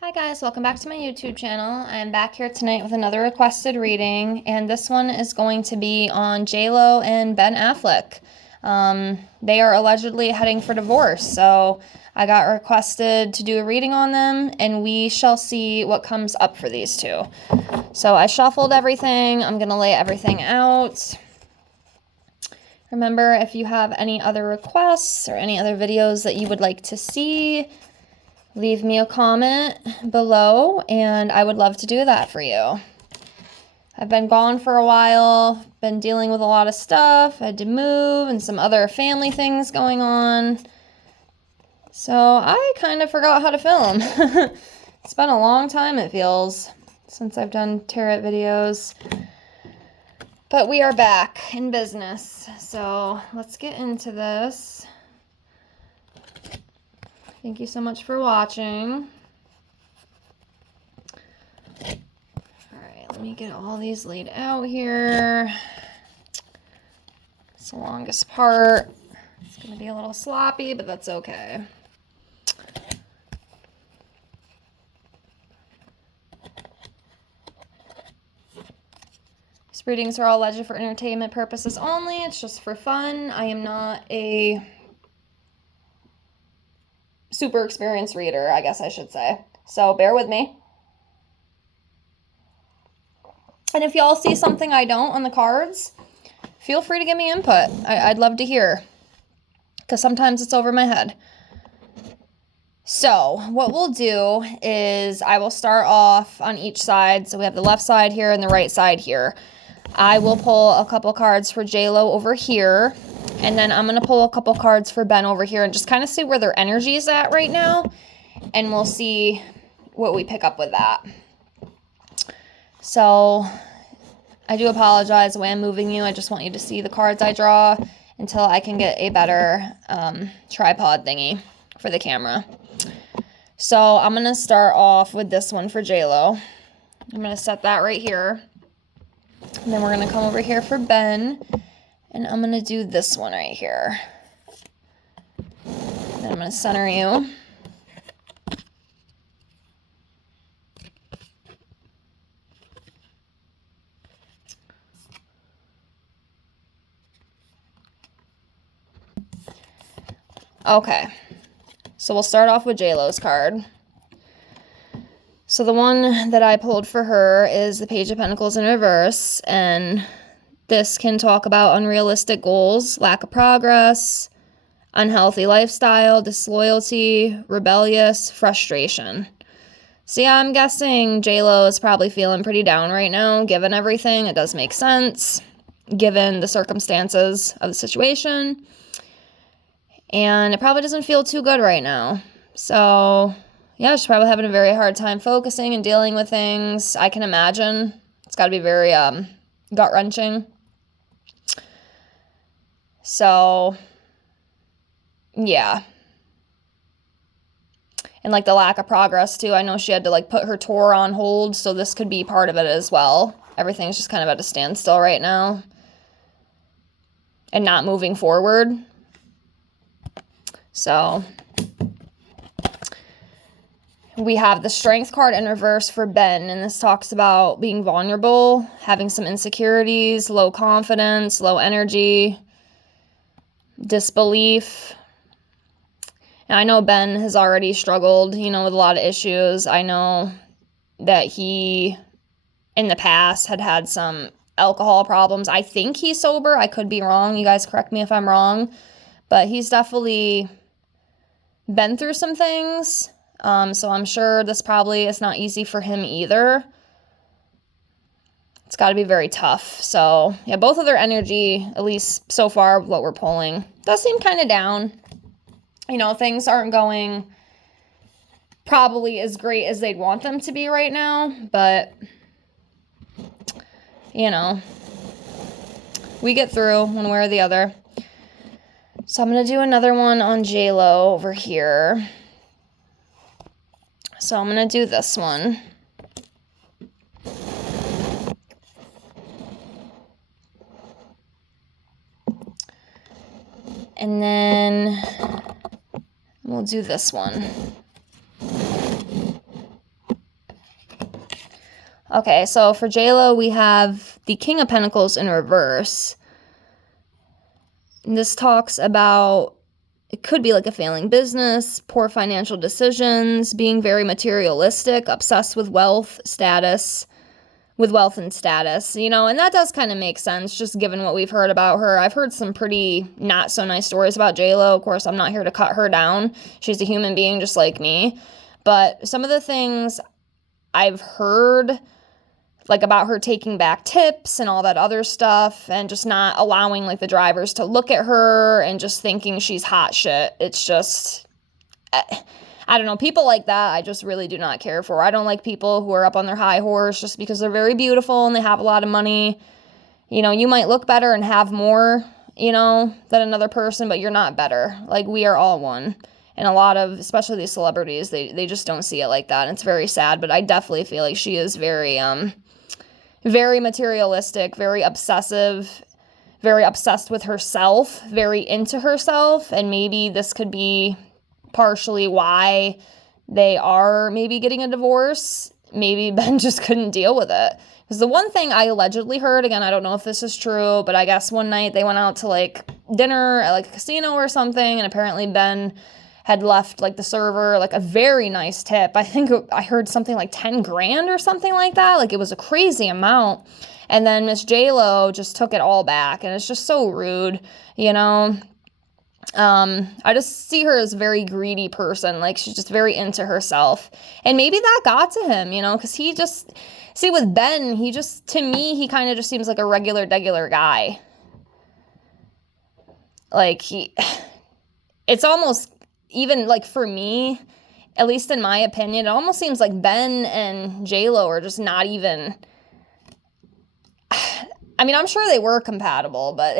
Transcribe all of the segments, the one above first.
Hi guys, welcome back to my YouTube channel. I'm back here tonight with another requested reading, and this one is going to be on J-Lo and Ben Affleck. They are allegedly heading for divorce, so I got requested to do a reading on them, and we shall see what comes up for these two. So I shuffled everything. I'm going to lay everything out. Remember, if you have any other requests or any other videos that you would like to see, leave me a comment below, and I would love to do that for you. I've been gone for a while, been dealing with a lot of stuff. I had to move and some other family things going on. So I kind of forgot how to film. It's been a long time, it feels, since I've done tarot videos. But we are back in business, so let's get into this. Thank you so much for watching. Alright, let me get all these laid out here. It's the longest part. It's going to be a little sloppy, but that's okay. These readings are all alleged for entertainment purposes only. It's just for fun. I am not a super experienced reader, I guess I should say. So bear with me. And if y'all see something I don't on the cards, feel free to give me input. I'd love to hear, because sometimes it's over my head. So what we'll do is I will start off on each side. So we have the left side here and the right side here. I will pull a couple cards for J-Lo over here. And then I'm going to pull a couple cards for Ben over here and just kind of see where their energy is at right now. And we'll see what we pick up with that. So I do apologize the way I'm moving you. I just want you to see the cards I draw until I can get a better tripod thingy for the camera. So I'm going to start off with this one for J-Lo. I'm going to set that right here. And then we're going to come over here for Ben. And I'm going to do this one right here. Then I'm going to center you. Okay. So we'll start off with J-Lo's card. So the one that I pulled for her is the Page of Pentacles in reverse, and this can talk about unrealistic goals, lack of progress, unhealthy lifestyle, disloyalty, rebellious, frustration. So yeah, I'm guessing J-Lo is probably feeling pretty down right now, given everything. It does make sense, given the circumstances of the situation. And it probably doesn't feel too good right now. So yeah, she's probably having a very hard time focusing and dealing with things. I can imagine. It's got to be very gut-wrenching. So yeah. And like the lack of progress too. I know she had to like put her tour on hold, so this could be part of it as well. Everything's just kind of at a standstill right now. And not moving forward. So we have the Strength card in reverse for Ben, and this talks about being vulnerable, having some insecurities, low confidence, low energy, disbelief. And I know Ben has already struggled, with a lot of issues. I know that he, in the past, had some alcohol problems. I think he's sober. I could be wrong. You guys correct me if I'm wrong. But he's definitely been through some things. So I'm sure this probably is not easy for him either. It's got to be very tough. So yeah, both of their energy, at least so far, what we're pulling, does seem kind of down. Things aren't going probably as great as they'd want them to be right now. But, we get through one way or the other. So I'm going to do another one on J-Lo over here. So I'm going to do this one. And then we'll do this one. Okay, so for Jlo, we have the King of Pentacles in reverse. And this talks about, it could be like a failing business, poor financial decisions, being very materialistic, obsessed with wealth, status, with wealth and status, you know, and that does kind of make sense just given what we've heard about her. I've heard some pretty not so nice stories about Jlo. Of course, I'm not here to cut her down. She's a human being just like me. But some of the things I've heard, like about her taking back tips and all that other stuff and just not allowing like the drivers to look at her and just thinking she's hot shit. It's just, I don't know, people like that I just really do not care for. I don't like people who are up on their high horse just because they're very beautiful and they have a lot of money. You know, you might look better and have more, you know, than another person, but you're not better. Like, we are all one. And a lot of, especially these celebrities, they just don't see it like that. And it's very sad, but I definitely feel like she is very materialistic, very obsessive, very obsessed with herself, very into herself. And maybe this could be partially why they are maybe getting a divorce. Maybe Ben just couldn't deal with it. Because the one thing I allegedly heard, again, I don't know if this is true, but I guess one night they went out to like dinner at like a casino or something, and apparently Ben had left like the server like a very nice tip. I think I heard something like 10 grand or something like that. Like, it was a crazy amount. And then Miss Jlo just took it all back, and it's just so rude, you know. I just see her as a very greedy person. Like, she's just very into herself. And maybe that got to him, you know, because he just, see, with Ben, he just, to me, he kind of just seems like a regular guy. Like, it's almost, even like for me, at least in my opinion, it almost seems like Ben and Jlo are just not even, I mean, I'm sure they were compatible, but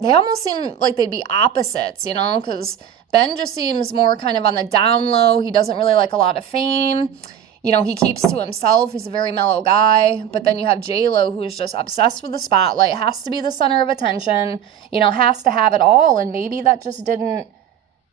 they almost seem like they'd be opposites, you know, because Ben just seems more kind of on the down low. He doesn't really like a lot of fame. You know, he keeps to himself. He's a very mellow guy. But then you have Jlo, who's just obsessed with the spotlight, has to be the center of attention, you know, has to have it all. And maybe that just didn't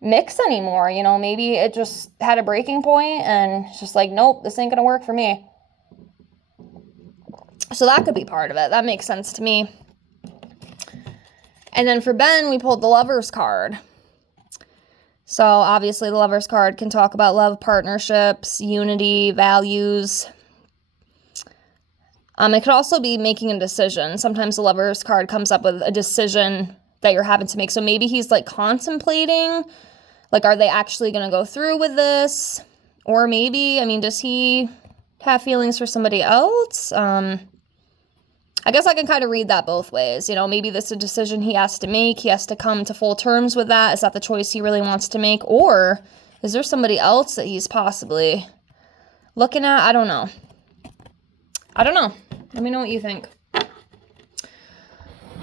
mix anymore, you know, maybe it just had a breaking point and it's just like, nope, this ain't gonna work for me. So that could be part of it. That makes sense to me. And then for Ben, we pulled the Lover's card. So obviously the Lover's card can talk about love, partnerships, unity, values. It could also be making a decision. Sometimes the Lover's card comes up with a decision that you're having to make. So maybe he's like contemplating, like, are they actually going to go through with this? Or maybe, I mean, does he have feelings for somebody else? I guess I can kind of read that both ways. You know, maybe this is a decision he has to make. He has to come to full terms with that. Is that the choice he really wants to make? Or is there somebody else that he's possibly looking at? I don't know. Let me know what you think.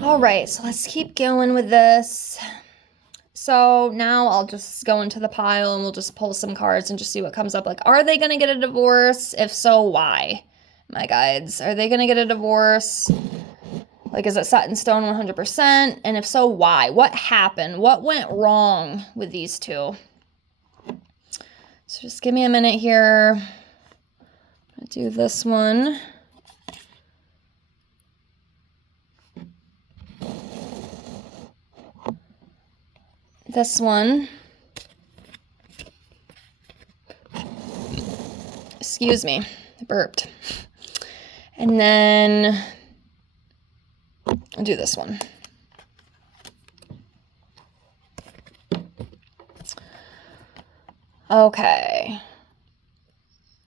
All right, so let's keep going with this. So now I'll just go into the pile and we'll just pull some cards and just see what comes up. Like, are they going to get a divorce? If so, why? My guides, are they going to get a divorce? Like, is it set in stone 100%? And if so, why? What happened? What went wrong with these two? So just give me a minute here. I'll do this one. This one. Excuse me, I burped. And then I'll do this one. Okay.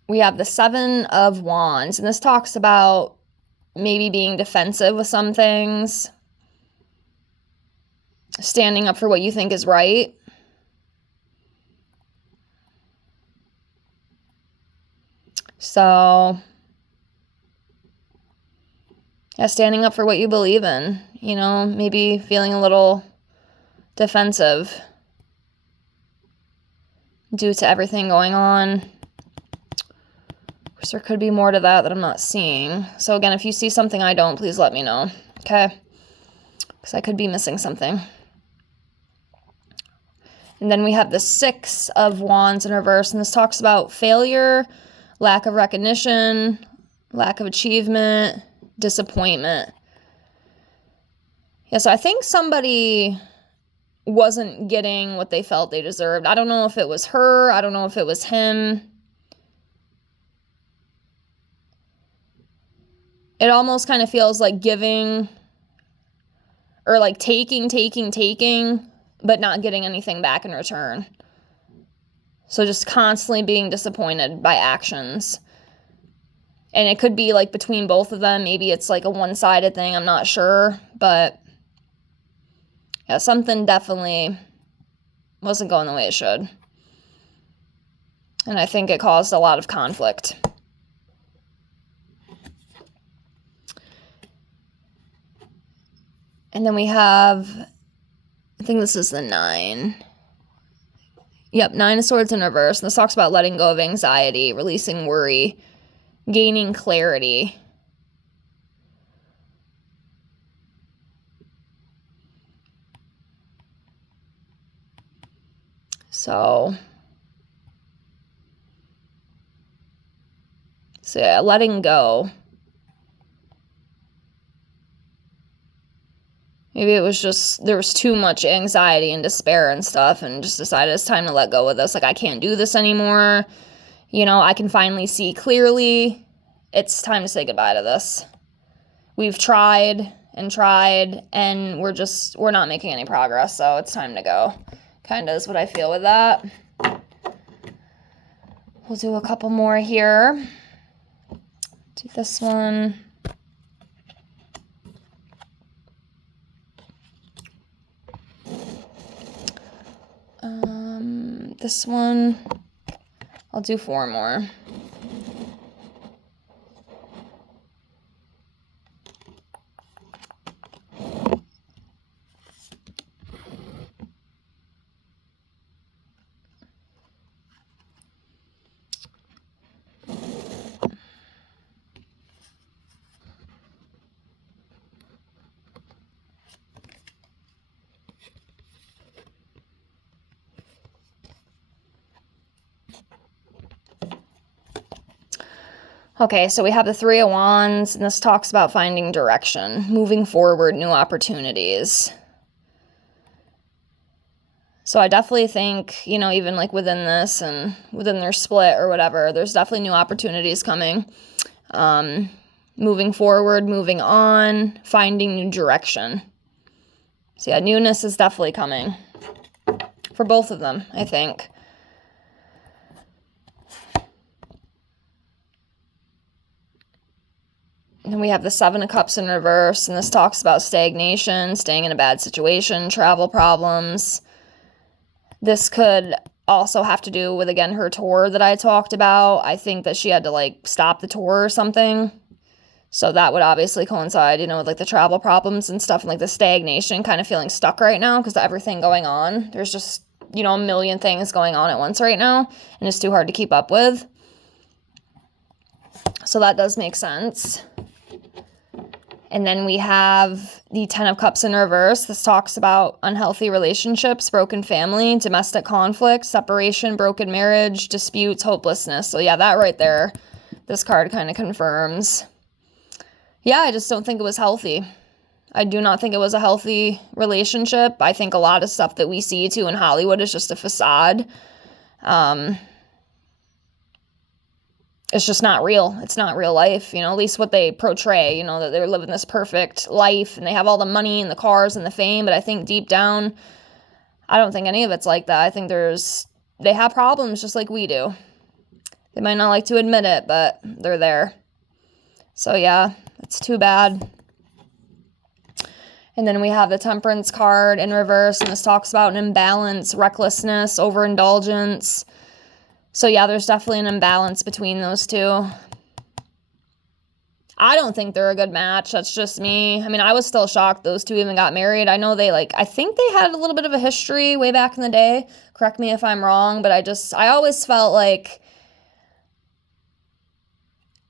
We have the Seven of Wands, and this talks about maybe being defensive with some things, standing up for what you think is right. So, yeah, standing up for what you believe in, you know, maybe feeling a little defensive due to everything going on. Of course, there could be more to that I'm not seeing. So again, if you see something I don't, please let me know, okay? Because I could be missing something. And then we have the Six of Wands in reverse, and this talks about failure, lack of recognition, lack of achievement, disappointment. Yeah, so I think somebody wasn't getting what they felt they deserved. I don't know if it was her. I don't know if it was him. It almost kind of feels like giving or like taking, but not getting anything back in return. So just constantly being disappointed by actions. And it could be like between both of them. Maybe it's like a one-sided thing. I'm not sure. But yeah, something definitely wasn't going the way it should. And I think it caused a lot of conflict. And then we have, I think this is the 9. Yep, 9 of Swords in reverse. And this talks about letting go of anxiety, releasing worry, gaining clarity. So yeah, letting go. Maybe it was just, there was too much anxiety and despair and stuff, and just decided it's time to let go of this. Like, I can't do this anymore. You know, I can finally see clearly. It's time to say goodbye to this. We've tried, and we're not making any progress, so it's time to go. Kind of is what I feel with that. We'll do a couple more here. Do this one. This one, I'll do 4 more. Okay, so we have the 3 of Wands, and this talks about finding direction, moving forward, new opportunities. So I definitely think, you know, even like within this and within their split or whatever, there's definitely new opportunities coming. Moving forward, moving on, finding new direction. So yeah, newness is definitely coming for both of them, I think. And we have the 7 of Cups in reverse, and this talks about stagnation, staying in a bad situation, travel problems. This could also have to do with, again, her tour that I talked about. I think that she had to, like, stop the tour or something. So that would obviously coincide, you know, with, like, the travel problems and stuff, and, like, the stagnation, kind of feeling stuck right now because of everything going on. There's just, you know, a million things going on at once right now, and it's too hard to keep up with. So that does make sense. And then we have the 10 of Cups in reverse. This talks about unhealthy relationships, broken family, domestic conflict, separation, broken marriage, disputes, hopelessness. So yeah, that right there, this card kind of confirms. Yeah, I just don't think it was healthy. I do not think it was a healthy relationship. I think a lot of stuff that we see too in Hollywood is just a facade. It's just not real. It's not real life, you know, at least what they portray, you know, that they're living this perfect life and they have all the money and the cars and the fame. But I think deep down, I don't think any of it's like that. I think they have problems just like we do. They might not like to admit it, but they're there. So yeah, it's too bad. And then we have the Temperance card in reverse, and this talks about an imbalance, recklessness, overindulgence. So yeah, there's definitely an imbalance between those two. I don't think they're a good match. That's just me. I mean, I was still shocked those two even got married. I know I think they had a little bit of a history way back in the day. Correct me if I'm wrong, but I always felt like,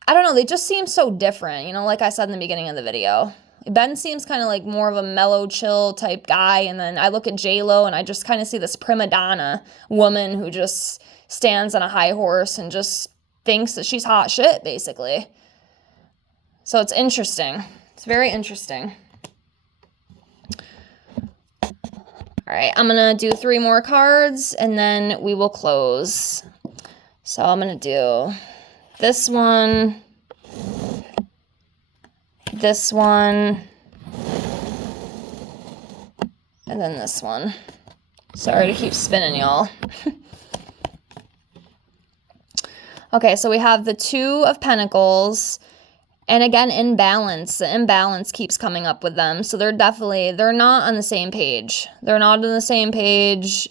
I don't know, they just seem so different, you know, like I said in the beginning of the video. Ben seems kind of like more of a mellow, chill type guy, and then I look at Jlo and I just kind of see this prima donna woman who just stands on a high horse and just thinks that she's hot shit, basically. So it's interesting. It's very interesting. All right, I'm going to do 3 more cards and then we will close. So I'm going to do this one, this one, and then this one. Sorry to keep spinning, y'all. Okay, so we have the 2 of Pentacles. And again, imbalance. The imbalance keeps coming up with them. So they're not on the same page. They're not on the same page.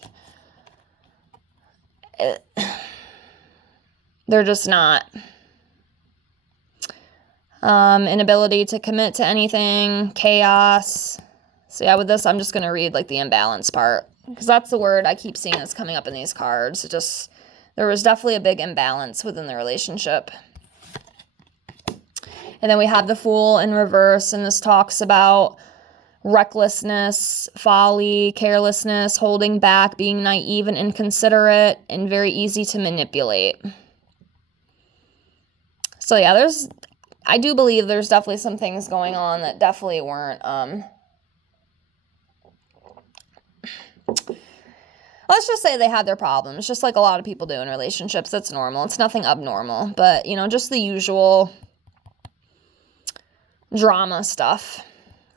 They're just not. Inability to commit to anything. Chaos. So yeah, with this, I'm just going to read like the imbalance part. Because that's the word I keep seeing that's coming up in these cards. There was definitely a big imbalance within the relationship. And then we have the Fool in reverse, and this talks about recklessness, folly, carelessness, holding back, being naive and inconsiderate, and very easy to manipulate. So yeah, I do believe there's definitely some things going on that definitely weren't, let's just say they had their problems, just like a lot of people do in relationships. That's normal. It's nothing abnormal, but, you know, just the usual drama stuff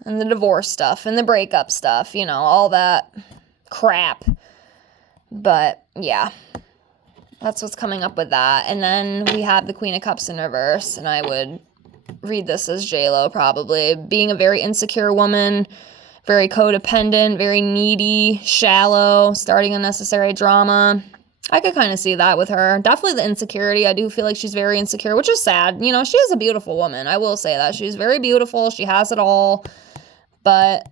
and the divorce stuff and the breakup stuff, you know, all that crap. But yeah, that's what's coming up with that. And then we have the Queen of Cups in reverse, and I would read this as Jlo probably. Being a very insecure woman, very codependent, very needy, shallow, starting unnecessary drama. I could kind of see that with her. Definitely the insecurity. I do feel like she's very insecure, which is sad. You know, she is a beautiful woman. I will say that. She's very beautiful. She has it all. But,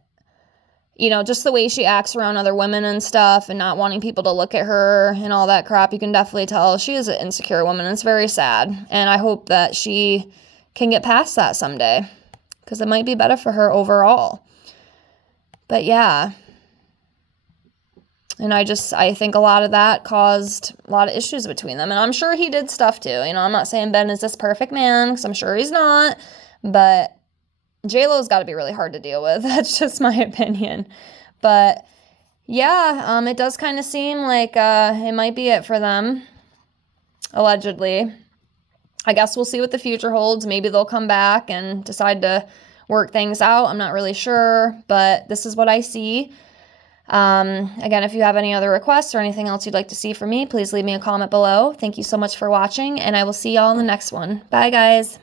you know, just the way she acts around other women and stuff and not wanting people to look at her and all that crap, you can definitely tell she is an insecure woman. It's very sad. And I hope that she can get past that someday because it might be better for her overall. But yeah. And I think a lot of that caused a lot of issues between them. And I'm sure he did stuff too. You know, I'm not saying Ben is this perfect man, because I'm sure he's not. But Jlo's got to be really hard to deal with. That's just my opinion. But yeah, it does kind of seem like it might be it for them, allegedly. I guess we'll see what the future holds. Maybe they'll come back and decide to work things out. I'm not really sure, but this is what I see. Again, if you have any other requests or anything else you'd like to see from me, please leave me a comment below. Thank you so much for watching, and I will see y'all in the next one. Bye, guys.